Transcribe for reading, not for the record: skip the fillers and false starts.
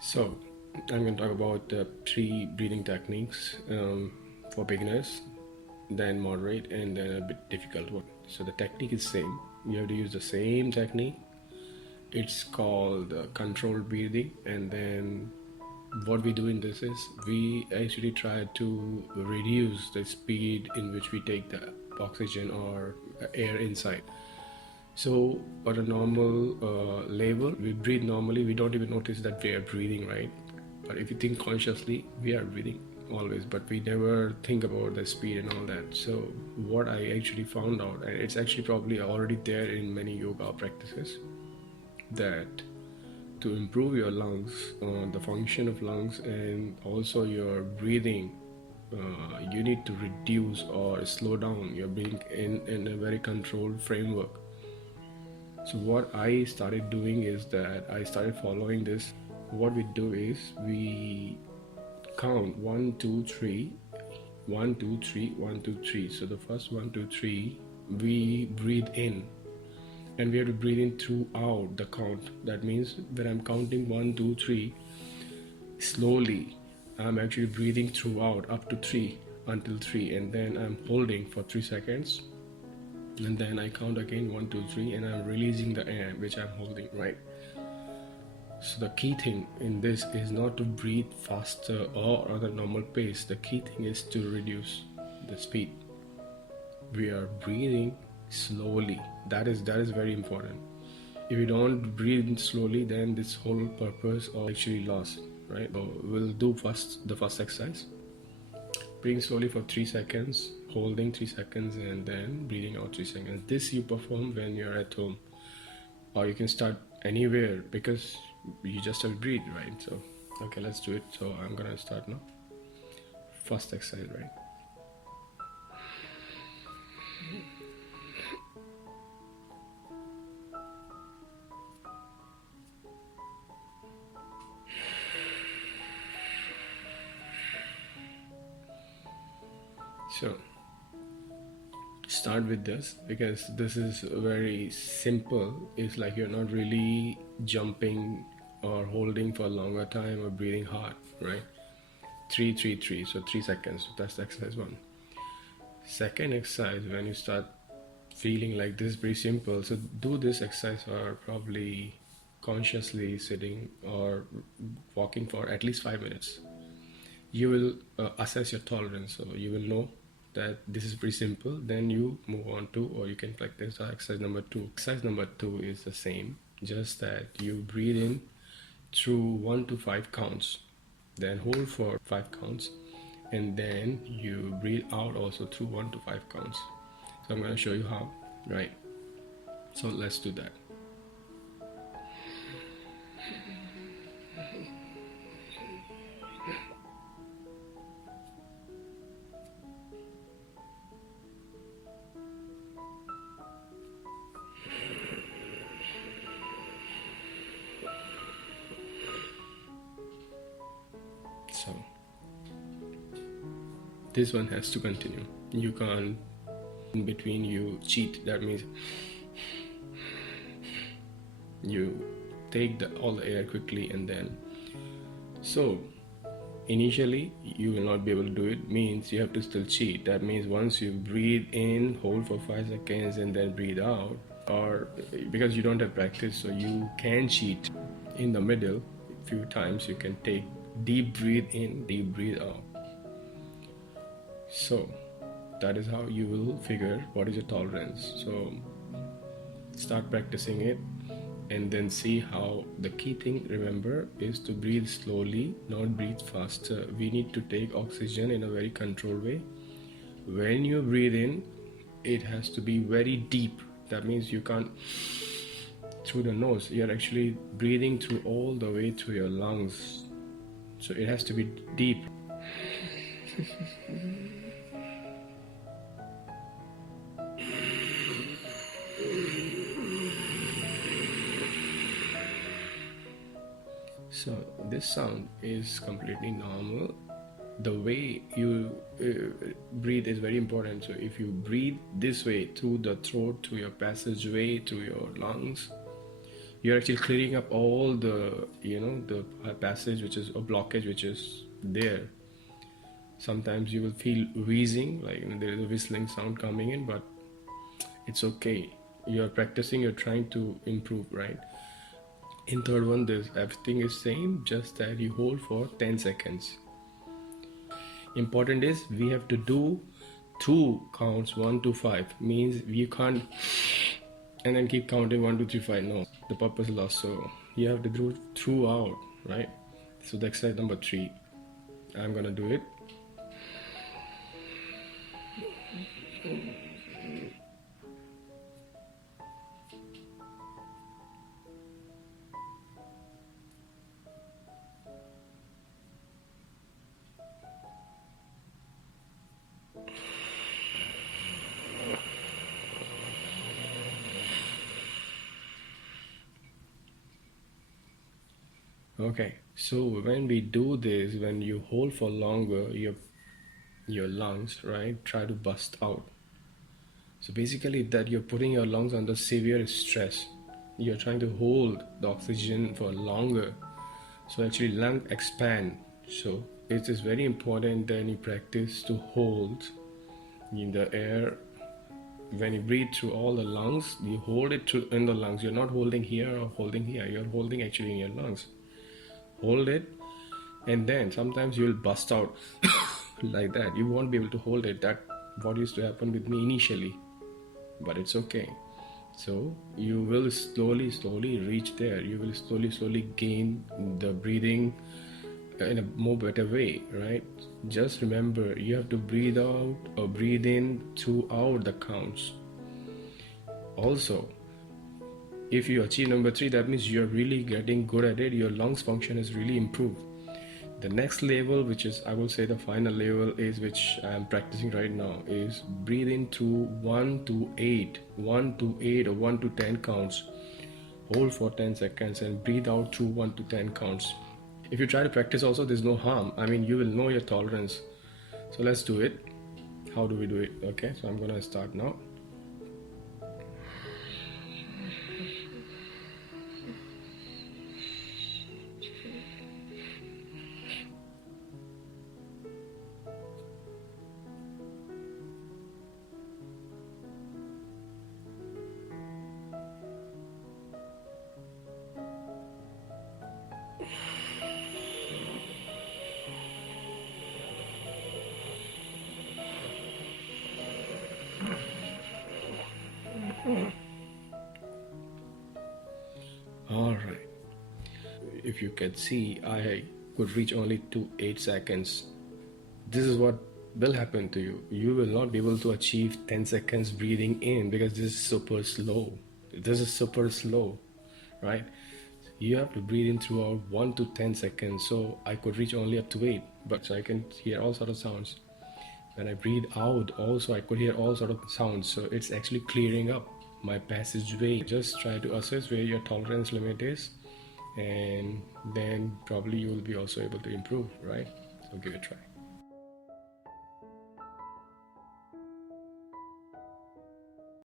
So, I'm going to talk about three breathing techniques for beginners, then moderate, and then a bit difficult one. So, the technique is same. You have to use the same technique. It's called controlled breathing, and then what we do in this is we actually try to reduce the speed in which we take the oxygen or air inside. So, at a normal level, we breathe normally, we don't even notice that we are breathing, right? But if you think consciously, we are breathing always, but we never think about the speed and all that. So, what I actually found out, and it's actually probably already there in many yoga practices, that to improve your lungs, the function of lungs, and also your breathing, you need to reduce or slow down your breathing in a very controlled framework. So what I started doing is that I started following this. What we do is we count 1, 2, 3, 1, 2, 3, 1, 2, 3. So the first 1, 2, 3, we breathe in, and we have to breathe in throughout the count. That means when I'm counting 1, 2, 3, slowly, I'm actually breathing throughout up to 3 until 3, and then I'm holding for 3 seconds, and then I count again 1, 2, 3, and I'm releasing the air which I'm holding, right? So the key thing in this is not to breathe faster or at a normal pace. The key thing is to reduce the speed. We are breathing slowly. That is very important. If you don't breathe slowly, then this whole purpose is actually lost, right? So we'll do the first exercise. Breathing slowly for 3 seconds, holding 3 seconds, and then breathing out 3 seconds. This you perform when you're at home, or you can start anywhere because you just have to breathe, right? So, okay, let's do it. So, I'm gonna start now. First exercise, right? So, start with this because this is very simple. It's like you're not really jumping or holding for a longer time or breathing hard, right? 3, 3, 3. So 3 seconds. So that's exercise 1. Second exercise, when you start feeling like this is pretty simple, so do this exercise or probably consciously sitting or walking for at least 5 minutes. You will assess your tolerance, so you will know that this is pretty simple. Then you move on to, or you can practice exercise number 2. Exercise number 2 is the same, just that you breathe in through 1 to 5 counts, then hold for 5 counts, and then you breathe out also through 1 to 5 counts. So I'm going to show you how, right? So let's do that. So this one has to continue. You can't in between you cheat. That means you take all the air quickly, and then so initially you will not be able to do it, means you have to still cheat. That means once you breathe in, hold for 5 seconds, and then breathe out, or because you don't have practice, so you can cheat in the middle. A few times you can take deep breathe in, deep breathe out. So that is how you will figure what is your tolerance. So start practicing it, and then see how. The key thing, remember, is to breathe slowly, not breathe faster. We need to take oxygen in a very controlled way. When you breathe in, it has to be very deep. That means you can't through the nose. You're actually breathing through all the way through your lungs, so it has to be deep. So this sound is completely normal. The way you breathe is very important. So if you breathe this way through the throat, through your passageway, through your lungs, You're actually clearing up all the, the passage which is a blockage which is there. Sometimes you will feel wheezing, like there is a whistling sound coming in, but it's okay. You're practicing, you're trying to improve, right? In third one, there's everything is same, just that you hold for 10 seconds. Important is we have to do two counts, 1 to 5. Means you can't and then keep counting 1 2 3 5. No, the purpose is lost. So you have to do it throughout, right? So the exercise number 3, I'm gonna do it. Okay, so when we do this, when you hold for longer, your lungs, right, try to bust out. So basically that you're putting your lungs under severe stress. You're trying to hold the oxygen for longer. So actually lung expand. So it is very important that you practice to hold in the air. When you breathe through all the lungs, you hold it through in the lungs. You're not holding here or holding here. You're holding actually in your lungs. Hold it, and then sometimes you'll bust out like that. You won't be able to hold it. That what used to happen with me initially, but it's okay. So you will slowly reach there. You will slowly gain the breathing in a more better way, right? Just remember, you have to breathe out or breathe in throughout the counts. Also, if you achieve number 3, that means you're really getting good at it. Your lungs function is really improved. The next level, which is I will say the final level, is which I am practicing right now, is breathe in through 1 to 8 or 1 to 10 counts. Hold for 10 seconds and breathe out through 1 to 10 counts. If you try to practice also, there's no harm. I mean, you will know your tolerance. So let's do it. How do we do it? Okay, so I'm gonna start now. All right. If you can see, I could reach only to 8 seconds. This is what will happen to you. You will not be able to achieve 10 seconds breathing in because this is super slow. This is super slow, right? You have to breathe in throughout 1 to 10 seconds. So I could reach only up to 8, but I can hear all sort of sounds. When I breathe out, also I could hear all sort of sounds. So it's actually clearing up my passageway. Just try to assess where your tolerance limit is, and then probably you will be also able to improve, right? So give it a try.